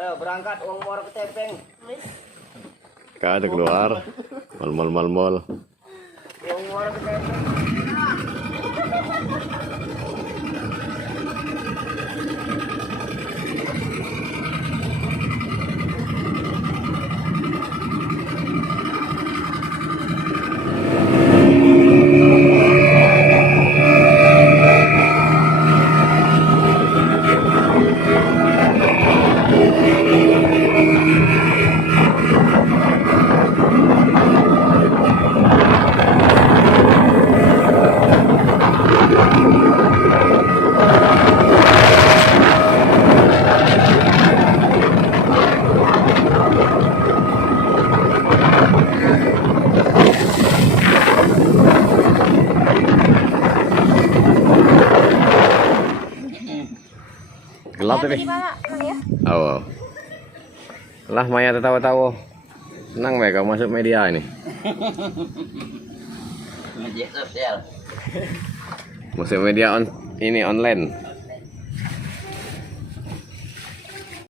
Ayo berangkat uang muara ke Tepeng. Gak ada keluar. Mal. Uang muara ke Tepeng. Gelap ini. Oh. Lah Maya tahu-tahu. Senang mereka masuk media ini. Media sosial. Masuk media ini online.